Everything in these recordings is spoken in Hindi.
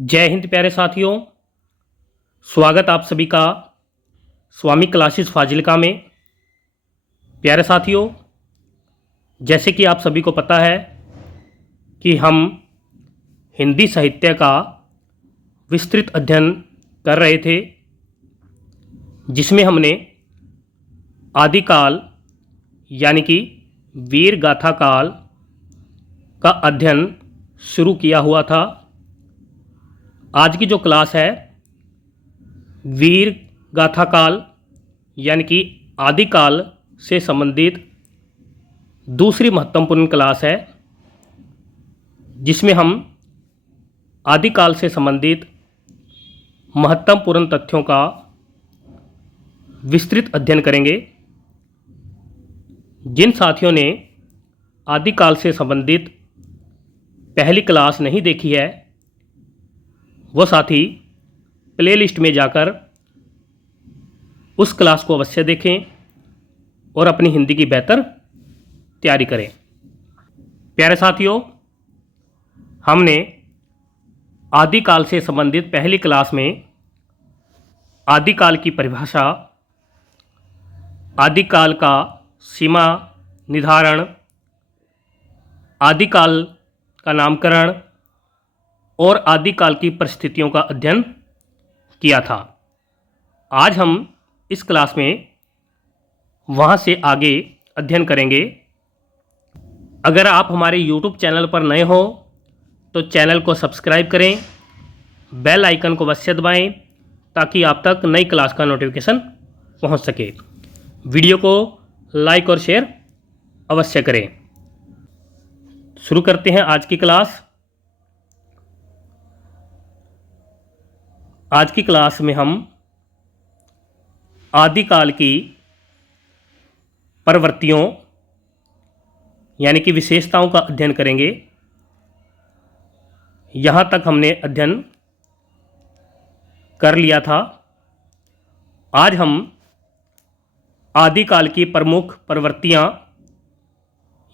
जय हिंद प्यारे साथियों। स्वागत आप सभी का स्वामी क्लासेस फाजिलका में। प्यारे साथियों, जैसे कि आप सभी को पता है कि हम हिंदी साहित्य का विस्तृत अध्ययन कर रहे थे, जिसमें हमने आदिकाल यानी कि वीर गाथा काल का अध्ययन शुरू किया हुआ था। आज की जो क्लास है वीर गाथा काल यानी कि आदिकाल से संबंधित दूसरी महत्वपूर्ण क्लास है, जिसमें हम आदिकाल से संबंधित महत्वपूर्ण तथ्यों का विस्तृत अध्ययन करेंगे। जिन साथियों ने आदिकाल से संबंधित पहली क्लास नहीं देखी है, वो साथी प्लेलिस्ट में जाकर उस क्लास को अवश्य देखें और अपनी हिंदी की बेहतर तैयारी करें। प्यारे साथियों, हमने आदिकाल से संबंधित पहली क्लास में आदिकाल की परिभाषा, आदिकाल का सीमा निर्धारण, आदिकाल का नामकरण और आदिकाल की परिस्थितियों का अध्ययन किया था। आज हम इस क्लास में वहाँ से आगे अध्ययन करेंगे। अगर आप हमारे YouTube चैनल पर नए हो तो चैनल को सब्सक्राइब करें, बेल आइकन को अवश्य दबाएं ताकि आप तक नई क्लास का नोटिफिकेशन पहुंच सके। वीडियो को लाइक और शेयर अवश्य करें। शुरू करते हैं आज की क्लास। आज की क्लास में हम आदिकाल की प्रवृत्तियों यानी कि विशेषताओं का अध्ययन करेंगे। यहाँ तक हमने अध्ययन कर लिया था। आज हम आदिकाल की प्रमुख प्रवृत्तियाँ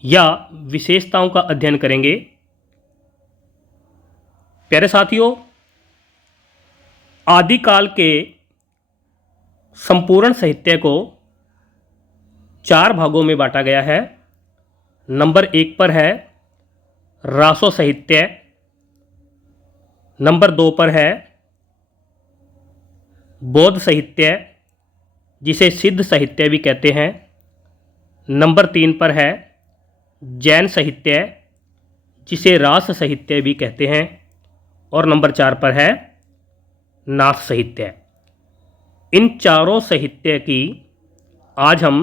या विशेषताओं का अध्ययन करेंगे। प्यारे साथियों, आदिकाल के संपूर्ण साहित्य को 4 भागों में बांटा गया है। नंबर 1 पर है रासो साहित्य, नंबर 2 पर है बौद्ध साहित्य जिसे सिद्ध साहित्य भी कहते हैं, नंबर 3 पर है जैन साहित्य जिसे रास साहित्य भी कहते हैं, और नंबर 4 पर है नाथ साहित्य। इन चारों साहित्य की आज हम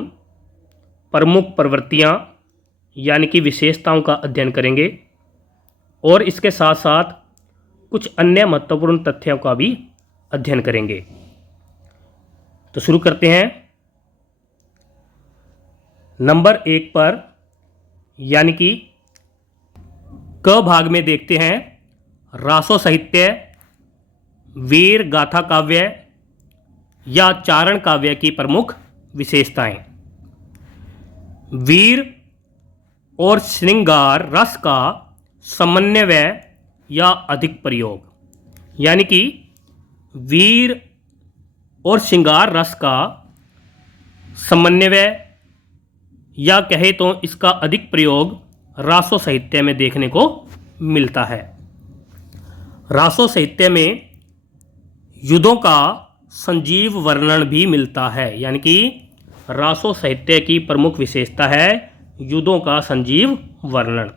प्रमुख प्रवृत्तियाँ यानी कि विशेषताओं का अध्ययन करेंगे और इसके साथ साथ कुछ अन्य महत्वपूर्ण तथ्यों का भी अध्ययन करेंगे। तो शुरू करते हैं। नंबर 1 पर यानी कि क भाग में देखते हैं रासो साहित्य, वीर गाथा काव्य या चारण काव्य की प्रमुख विशेषताएं। वीर और श्रृंगार रस का समन्वय या अधिक प्रयोग, यानी कि वीर और श्रृंगार रस का समन्वय या कहे तो इसका अधिक प्रयोग रासो साहित्य में देखने को मिलता है। रासो साहित्य में युद्धों का संजीव वर्णन भी मिलता है, यानी कि रासो साहित्य की प्रमुख विशेषता है युद्धों का संजीव वर्णन।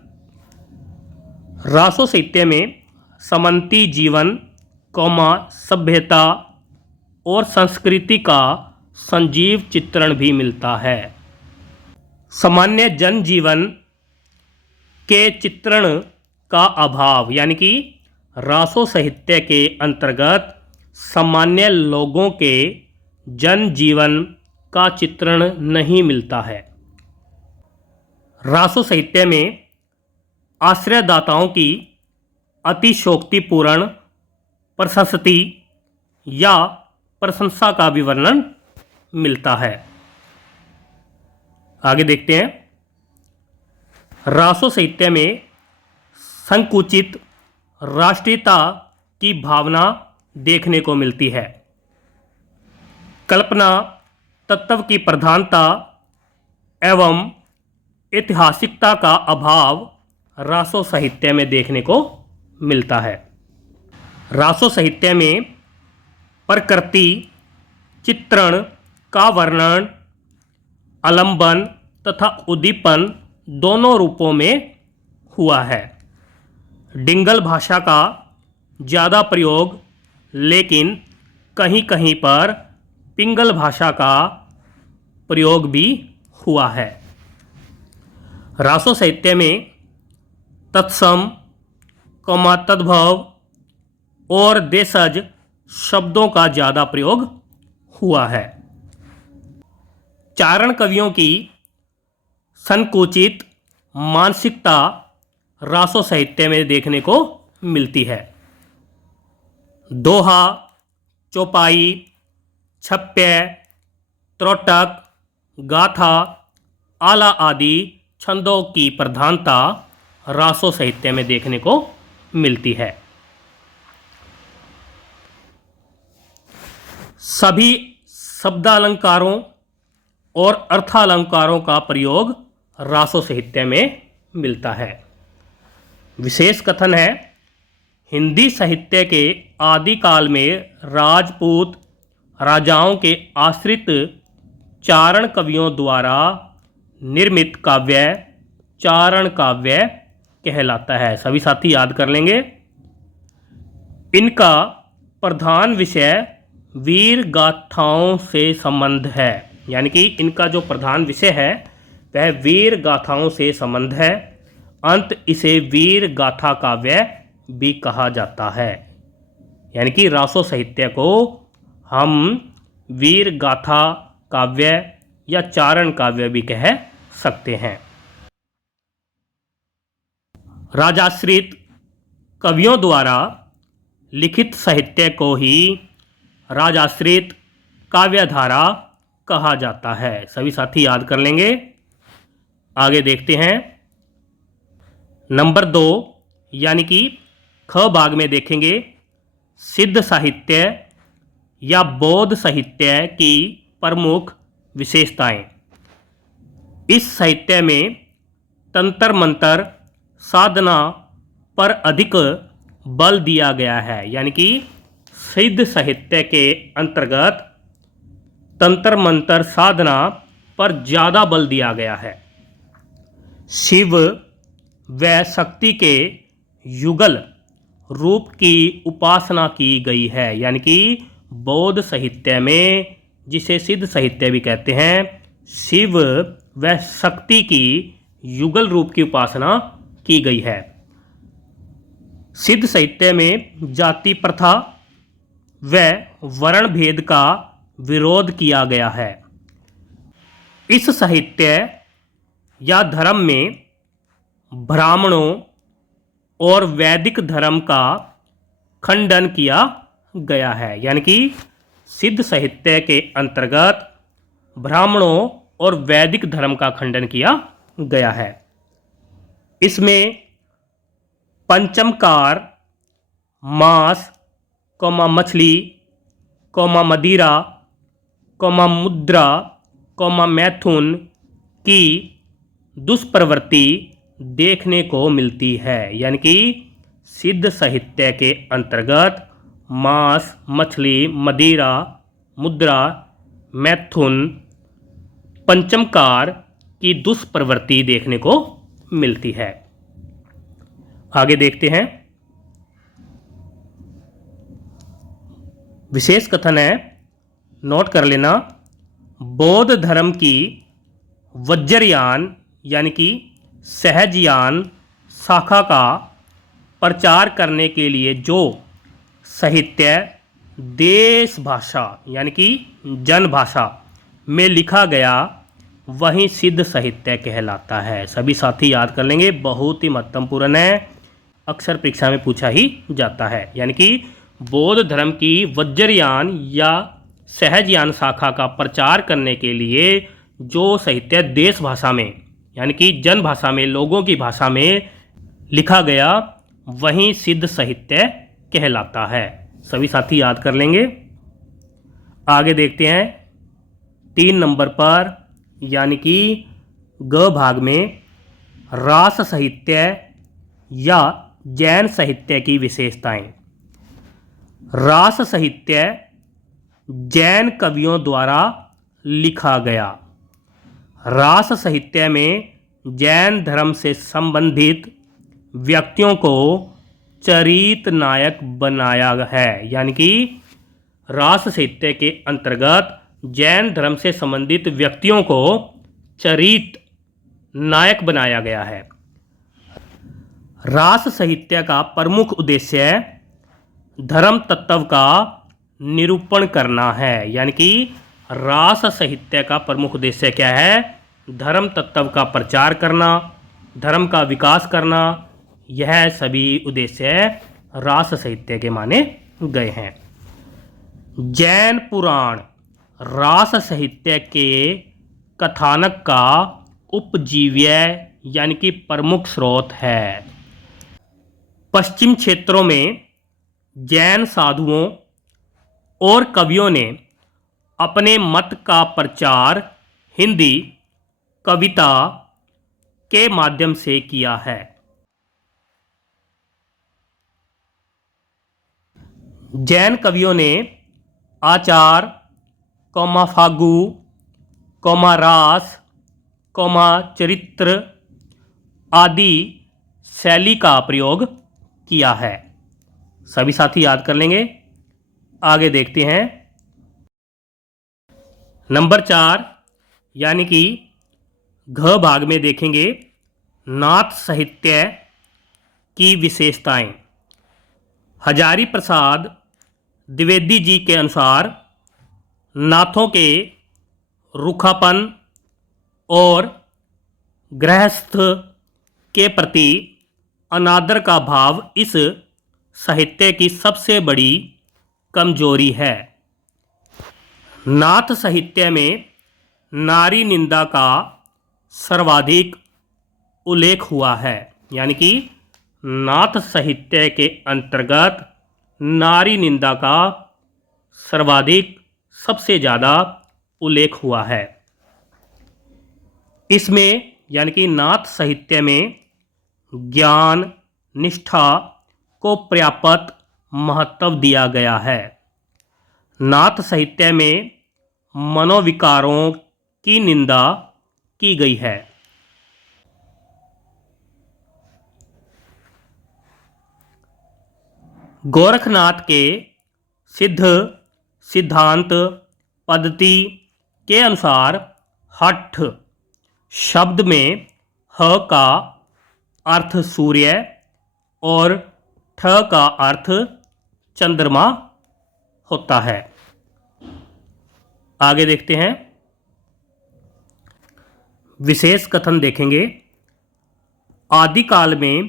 रासो साहित्य में समंती जीवन, सभ्यता और संस्कृति का संजीव चित्रण भी मिलता है। सामान्य जनजीवन के चित्रण का अभाव, यानी कि रासो साहित्य के अंतर्गत सामान्य लोगों के जनजीवन का चित्रण नहीं मिलता है। रासो साहित्य में आश्रयदाताओं की अतिशोक्तिपूर्ण प्रशस्ति या प्रशंसा का भी वर्णन मिलता है। आगे देखते हैं। रासो साहित्य में संकुचित राष्ट्रीयता की भावना देखने को मिलती है। कल्पना तत्व की प्रधानता एवं ऐतिहासिकता का अभाव रासो साहित्य में देखने को मिलता है। रासो साहित्य में प्रकृति चित्रण का वर्णन आलंबन तथा उद्दीपन दोनों रूपों में हुआ है। डिंगल भाषा का ज़्यादा प्रयोग, लेकिन कहीं कहीं पर पिंगल भाषा का प्रयोग भी हुआ है। रासो साहित्य में तत्सम, तद्भव और देशज शब्दों का ज़्यादा प्रयोग हुआ है। चारण कवियों की संकुचित मानसिकता रासो साहित्य में देखने को मिलती है। दोहा, चौपाई, छप्य, त्रोटक, गाथा, आला आदि छंदों की प्रधानता रासो साहित्य में देखने को मिलती है। सभी शब्दालंकारों और अर्थालंकारों का प्रयोग रासो साहित्य में मिलता है। विशेष कथन है, हिंदी साहित्य के आदिकाल में राजपूत राजाओं के आश्रित चारण कवियों द्वारा निर्मित काव्य चारण काव्य कहलाता है। सभी साथी याद कर लेंगे। इनका प्रधान विषय वीर गाथाओं से संबंध है, यानी कि इनका जो प्रधान विषय है वह वीर गाथाओं से संबंध है। अंत इसे वीर गाथा काव्य भी कहा जाता है, यानी कि रासो साहित्य को हम वीर गाथा काव्य या चारण काव्य भी कह सकते हैं। राजाश्रित कवियों द्वारा लिखित साहित्य को ही राजाश्रित काव्यधारा कहा जाता है। सभी साथी याद कर लेंगे। आगे देखते हैं। नंबर 2 यानी कि ख भाग में देखेंगे सिद्ध साहित्य या बौद्ध साहित्य की प्रमुख विशेषताएं। इस साहित्य में तंत्र मंत्र साधना पर अधिक बल दिया गया है, यानी कि सिद्ध साहित्य के अंतर्गत तंत्र मंत्र साधना पर ज़्यादा बल दिया गया है। शिव व शक्ति के युगल रूप की उपासना की गई है, यानी कि बौद्ध साहित्य में, जिसे सिद्ध साहित्य भी कहते हैं, शिव व शक्ति की युगल रूप की उपासना की गई है। सिद्ध साहित्य में जाति प्रथा व वर्ण भेद का विरोध किया गया है। इस साहित्य या धर्म में ब्राह्मणों और वैदिक धर्म का खंडन किया गया है, यानी कि सिद्ध साहित्य के अंतर्गत ब्राह्मणों और वैदिक धर्म का खंडन किया गया है। इसमें पंचमकार, मांस, मछली, मदिरा, मुद्रा, मैथुन की दुष्प्रवृत्ति देखने को मिलती है, यानी कि सिद्ध साहित्य के अंतर्गत मांस, मछली, मदिरा, मुद्रा, मैथुन, पंचमकार की दुष्प्रवृत्ति देखने को मिलती है। आगे देखते हैं। विशेष कथन है, नोट कर लेना। बौद्ध धर्म की वज्रयान यानी कि सहजयान शाखा का प्रचार करने के लिए जो साहित्य देश भाषा यानी कि जन भाषा में लिखा गया वही सिद्ध साहित्य कहलाता है। सभी साथी याद कर लेंगे, बहुत ही महत्वपूर्ण है, अक्सर परीक्षा में पूछा ही जाता है। यानी कि बौद्ध धर्म की वज्रयान या सहजयान शाखा का प्रचार करने के लिए जो साहित्य देश भाषा में यानी कि जन भाषा में, लोगों की भाषा में लिखा गया वही सिद्ध साहित्य कहलाता है। सभी साथी याद कर लेंगे। आगे देखते हैं 3 नंबर पर यानी कि ग भाग में रास साहित्य या जैन साहित्य की विशेषताएं। रास साहित्य जैन कवियों द्वारा लिखा गया। रास साहित्य में जैन धर्म से संबंधित व्यक्तियों को चरित नायक बनाया है। यानी कि रास साहित्य के अंतर्गत जैन धर्म से संबंधित व्यक्तियों को चरित नायक बनाया गया है। रास साहित्य का प्रमुख उद्देश्य धर्म तत्व का निरूपण करना है। यानी कि रास साहित्य का प्रमुख उद्देश्य क्या है? धर्म तत्व का प्रचार करना, धर्म का विकास करना, यह सभी उद्देश्य रास साहित्य के माने गए हैं। जैन पुराण रास साहित्य के कथानक का उपजीव्य यानी कि प्रमुख स्रोत है। पश्चिम क्षेत्रों में जैन साधुओं और कवियों ने अपने मत का प्रचार हिंदी कविता के माध्यम से किया है। जैन कवियों ने आचार, फागु, रास, चरित्र आदि शैली का प्रयोग किया है। सभी साथी याद कर लेंगे। आगे देखते हैं नंबर 4 यानी कि घ भाग में देखेंगे नाथ साहित्य की विशेषताएं। हजारी प्रसाद द्विवेदी जी के अनुसार नाथों के रूखापन और गृहस्थ के प्रति अनादर का भाव इस साहित्य की सबसे बड़ी कमजोरी है। नाथ साहित्य में नारी निंदा का सर्वाधिक उल्लेख हुआ है। यानी कि नाथ साहित्य के अंतर्गत नारी निंदा का सर्वाधिक सबसे ज़्यादा उल्लेख हुआ है। इसमें यानी कि नाथ साहित्य में ज्ञान निष्ठा को पर्याप्त महत्व दिया गया है। नाथ साहित्य में मनोविकारों की निंदा की गई है। गोरखनाथ के सिद्ध सिद्धांत पद्धति के अनुसार हठ शब्द में ह का अर्थ सूर्य और ठ का अर्थ चंद्रमा होता है। आगे देखते हैं विशेष कथन देखेंगे। आदिकाल में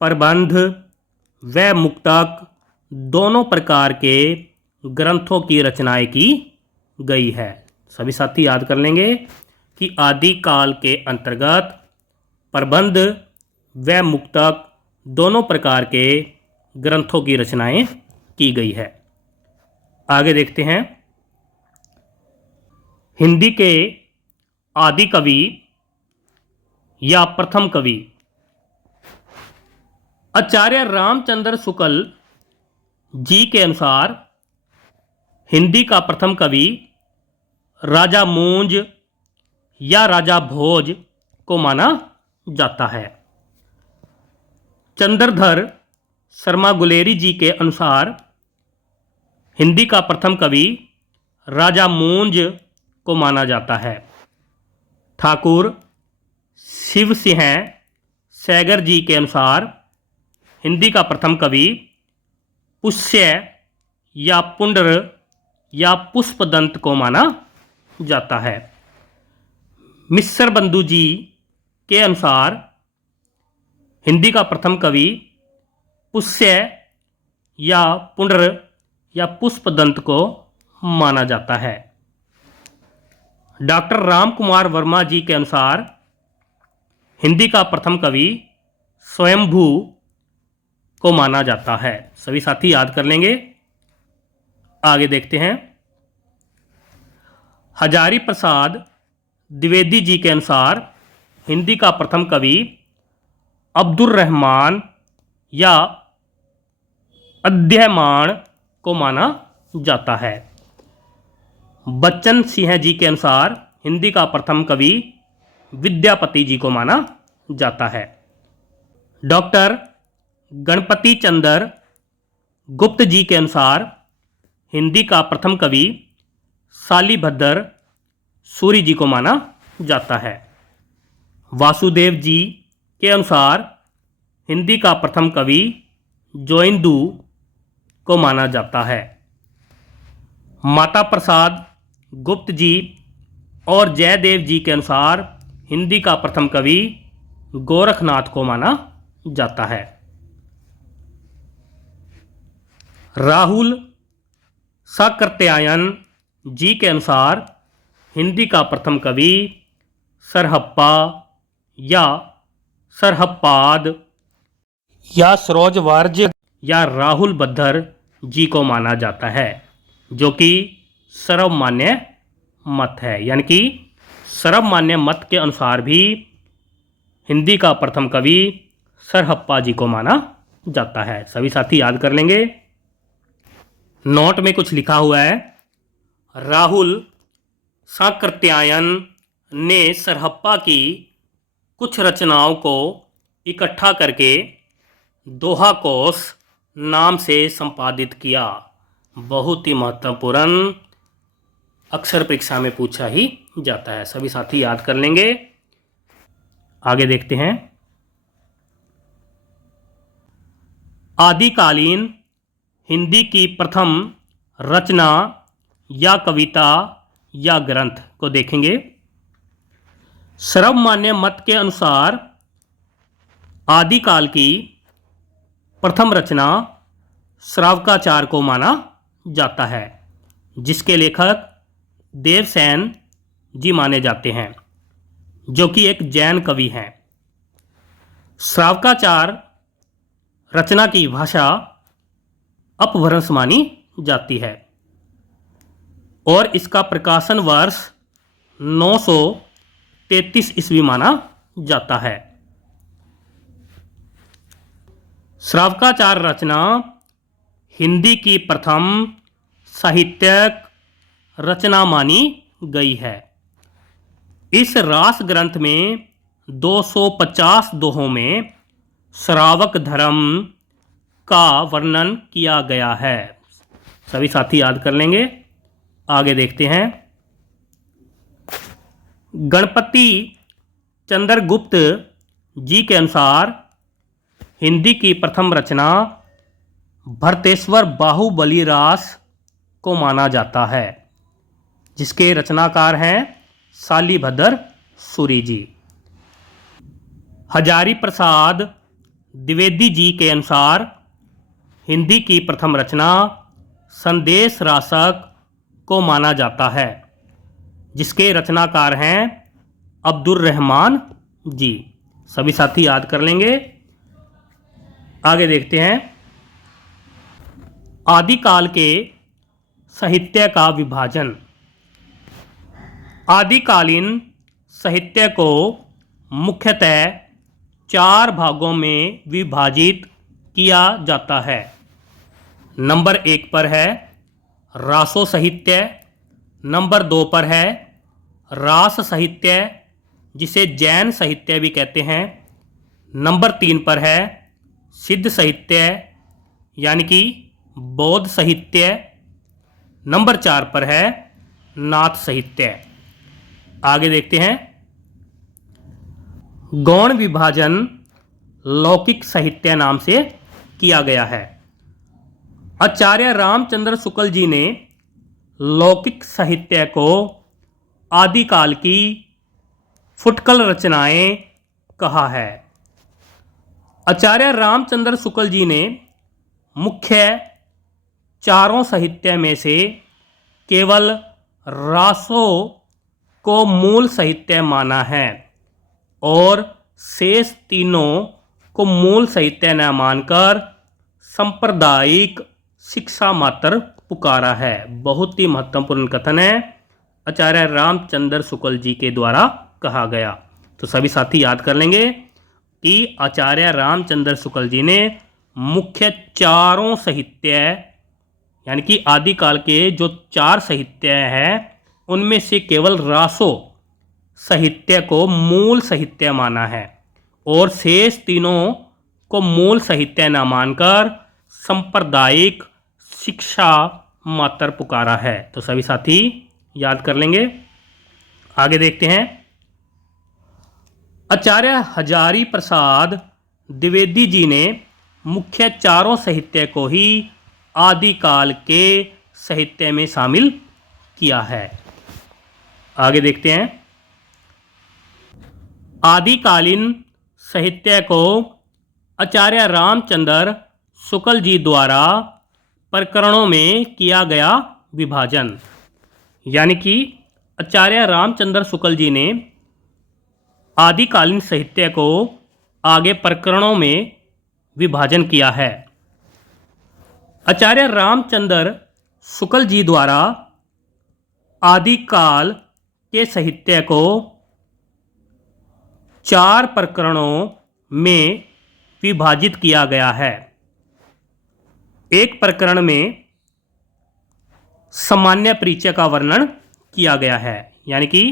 प्रबंध व मुक्तक दोनों प्रकार के ग्रंथों की रचनाएं की गई है। सभी साथी याद कर लेंगे कि आदिकाल के अंतर्गत प्रबंध व मुक्तक दोनों प्रकार के ग्रंथों की रचनाएं की गई है। आगे देखते हैं हिंदी के आदि कवि या प्रथम कवि आचार्य रामचंद्र शुक्ल जी के अनुसार हिंदी का प्रथम कवि राजा मूंज या राजा भोज को माना जाता है। चंद्रधर शर्मा गुलेरी जी के अनुसार हिंदी का प्रथम कवि राजा मूंज को माना जाता है। ठाकुर शिव सिंह सैगर जी के अनुसार हिंदी का प्रथम कवि पुष्य या पुंडर या पुष्पदंत को माना जाता है। मिस्र बंधु जी के अनुसार हिंदी का प्रथम कवि पुष्य या पुंडर या पुष्पदंत को माना जाता है। डॉक्टर राम कुमार वर्मा जी के अनुसार हिंदी का प्रथम कवि स्वयंभू को माना जाता है। सभी साथी याद कर लेंगे। आगे देखते हैं। हजारी प्रसाद द्विवेदी जी के अनुसार हिंदी का प्रथम कवि अब्दुल रहमान या अद्यमान को माना जाता है। बच्चन सिंह जी के अनुसार हिंदी का प्रथम कवि विद्यापति जी को माना जाता है। डॉक्टर गणपति चंद्र गुप्त जी के अनुसार हिंदी का प्रथम कवि शालिभद्र सूरि जी को माना जाता है। वासुदेव जी के अनुसार हिंदी का प्रथम कवि जोइंदू को माना जाता है। माता प्रसाद गुप्त जी और जयदेव जी के अनुसार हिंदी का प्रथम कवि गोरखनाथ को माना जाता है। राहुल साकृत्यायन जी के अनुसार हिंदी का प्रथम कवि सरहप्पा या सरहप्पाद या सरोजवर्ज या राहुल बद्दर जी को माना जाता है, जो कि सर्वमान्य मत है। यानी कि सर्वमान्य मत के अनुसार भी हिंदी का प्रथम कवि सरहप्पा जी को माना जाता है। सभी साथी याद कर लेंगे। नोट में कुछ लिखा हुआ है। राहुल साकृत्यायन ने सरहप्पा की कुछ रचनाओं को इकट्ठा करके दोहा कोश नाम से संपादित किया। बहुत ही महत्वपूर्ण, अक्सर परीक्षा में पूछा ही जाता है। सभी साथी याद कर लेंगे। आगे देखते हैं। आदिकालीन हिंदी की प्रथम रचना या कविता या ग्रंथ को देखेंगे। सर्वमान्य मत के अनुसार आदिकाल की प्रथम रचना श्रावकाचार को माना जाता है, जिसके लेखक देवसेन जी माने जाते हैं, जो कि एक जैन कवि हैं। श्रावकाचार रचना की भाषा अपभ्रंश मानी जाती है और इसका प्रकाशन वर्ष 933 ईस्वी माना जाता है। श्रावकाचार रचना हिंदी की प्रथम साहित्यिक रचना मानी गई है। इस रास ग्रंथ में 250 दोहों में श्रावक धर्म का वर्णन किया गया है। सभी साथी याद कर लेंगे। आगे देखते हैं। गणपति चंद्रगुप्त जी के अनुसार हिंदी की प्रथम रचना भरतेश्वर बाहुबली रास को माना जाता है, जिसके रचनाकार हैं शालिभद्र सूरि जी। हजारी प्रसाद द्विवेदी जी के अनुसार हिंदी की प्रथम रचना संदेश रासक को माना जाता है, जिसके रचनाकार हैं अब्दुल रहमान जी। सभी साथी याद कर लेंगे। आगे देखते हैं। आदिकाल के साहित्य का विभाजन। आदिकालीन साहित्य को मुख्यतः 4 भागों में विभाजित किया जाता है। नंबर 1 पर है रासो साहित्य, नंबर 2 पर है रास साहित्य, जिसे जैन साहित्य भी कहते हैं, नंबर 3 पर है सिद्ध साहित्य यानी कि बौद्ध साहित्य, नंबर 4 पर है नाथ साहित्य। आगे देखते हैं। गौण विभाजन लौकिक साहित्य नाम से किया गया है। आचार्य रामचंद्र शुक्ल जी ने लौकिक साहित्य को आदिकाल की फुटकल रचनाएं कहा है। आचार्य रामचंद्र शुक्ल जी ने मुख्य 4 साहित्य में से केवल रासो को मूल साहित्य माना है और शेष तीनों को मूल साहित्य न मानकर सांप्रदायिक शिक्षा मात्र पुकारा है। बहुत ही महत्वपूर्ण कथन है, आचार्य रामचंद्र शुक्ल जी के द्वारा कहा गया। तो सभी साथी याद कर लेंगे कि आचार्य रामचंद्र शुक्ल जी ने मुख्य चारों साहित्य यानी कि आदिकाल के जो 4 साहित्य हैं उनमें से केवल रासो साहित्य को मूल साहित्य माना है और शेष तीनों को मूल साहित्य न मानकर सांप्रदायिक शिक्षा मात्र पुकारा है। तो सभी साथी याद कर लेंगे। आगे देखते हैं। आचार्य हजारी प्रसाद द्विवेदी जी ने मुख्य चारों साहित्य को ही आदिकाल के साहित्य में शामिल किया है। आगे देखते हैं। आदिकालीन साहित्य को आचार्य रामचंद्र शुक्ल जी द्वारा प्रकरणों में किया गया विभाजन, यानी कि आचार्य रामचंद्र शुक्ल जी ने आदिकालीन साहित्य को आगे प्रकरणों में विभाजन किया है। आचार्य रामचंद्र शुक्ल जी द्वारा आदिकाल के साहित्य को 4 प्रकरणों में विभाजित किया गया है। एक प्रकरण में सामान्य परिचय का वर्णन किया गया है, यानी कि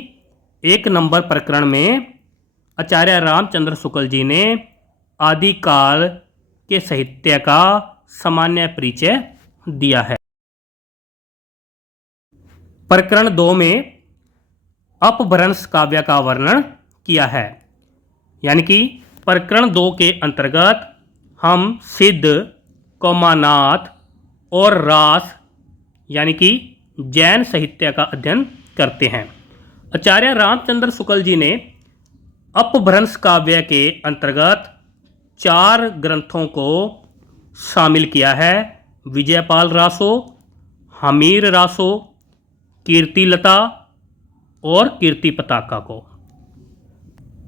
1 नंबर प्रकरण में आचार्य रामचंद्र शुक्ल जी ने आदिकाल के साहित्य का सामान्य परिचय दिया है। प्रकरण 2 में अपभ्रंश काव्य का वर्णन किया है, यानी कि प्रकरण 2 के अंतर्गत हम सिद्ध, कौमानाथ और रास यानी कि जैन साहित्य का अध्ययन करते हैं। आचार्य रामचंद्र शुक्ल जी ने अपभ्रंश काव्य के अंतर्गत 4 ग्रंथों को शामिल किया है। विजयपाल रासो, हमीर रासो, कीर्तिलता और कीर्ति पताका को।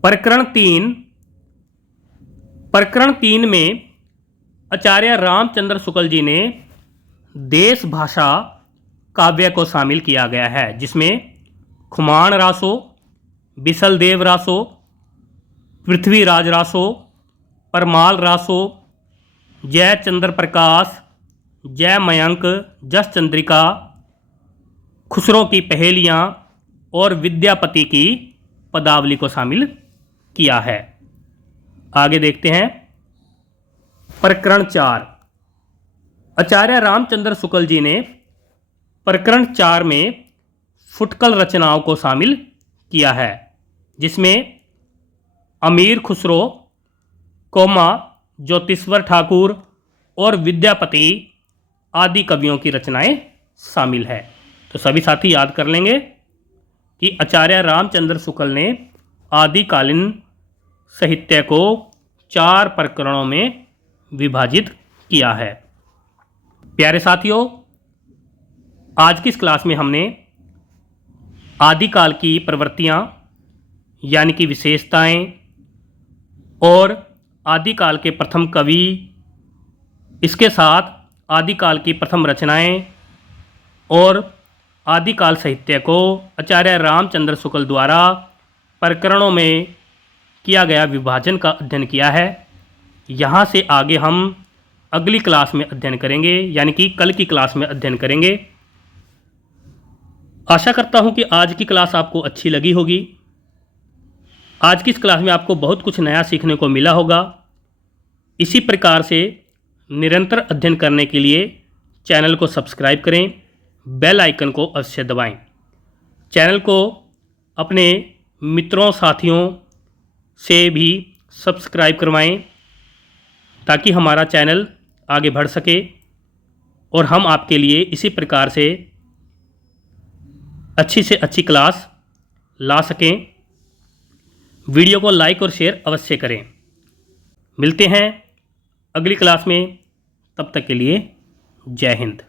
प्रकरण 3 में आचार्य रामचंद्र शुक्ल जी ने देश भाषा काव्य को शामिल किया गया है, जिसमें खुमान रासो, बिसलदेव रासो, पृथ्वीराज रासो, परमाल रासो, जय चंद्र प्रकाश, जय मयंक, जस चंद्रिका, खुसरो की पहेलियाँ और विद्यापति की पदावली को शामिल किया है। आगे देखते हैं। प्रकरण 4 आचार्य रामचंद्र शुक्ल जी ने प्रकरण 4 में फुटकल रचनाओं को शामिल किया है, जिसमें अमीर खुसरो, कोमा, ज्योतिश्वर ठाकुर और विद्यापति आदि कवियों की रचनाएं शामिल है। तो सभी साथी याद कर लेंगे कि आचार्य रामचंद्र शुक्ल ने आदिकालीन साहित्य को 4 प्रकरणों में विभाजित किया है। प्यारे साथियों, आज की इस क्लास में हमने आदिकाल की प्रवृत्तियाँ यानी कि विशेषताएं और आदिकाल के प्रथम कवि, इसके साथ आदिकाल की प्रथम रचनाएं और आदिकाल साहित्य को आचार्य रामचंद्र शुक्ल द्वारा प्रकरणों में किया गया विभाजन का अध्ययन किया है। यहाँ से आगे हम अगली क्लास में अध्ययन करेंगे, यानी कि कल की क्लास में अध्ययन करेंगे। आशा करता हूँ कि आज की क्लास आपको अच्छी लगी होगी। आज की इस क्लास में आपको बहुत कुछ नया सीखने को मिला होगा। इसी प्रकार से निरंतर अध्ययन करने के लिए चैनल को सब्सक्राइब करें, बेल आइकन को अवश्य दबाएं। चैनल को अपने मित्रों साथियों से भी सब्सक्राइब करवाएं ताकि हमारा चैनल आगे बढ़ सके और हम आपके लिए इसी प्रकार से अच्छी क्लास ला सकें। वीडियो को लाइक और शेयर अवश्य करें। मिलते हैं अगली क्लास में, तब तक के लिए जय हिंद।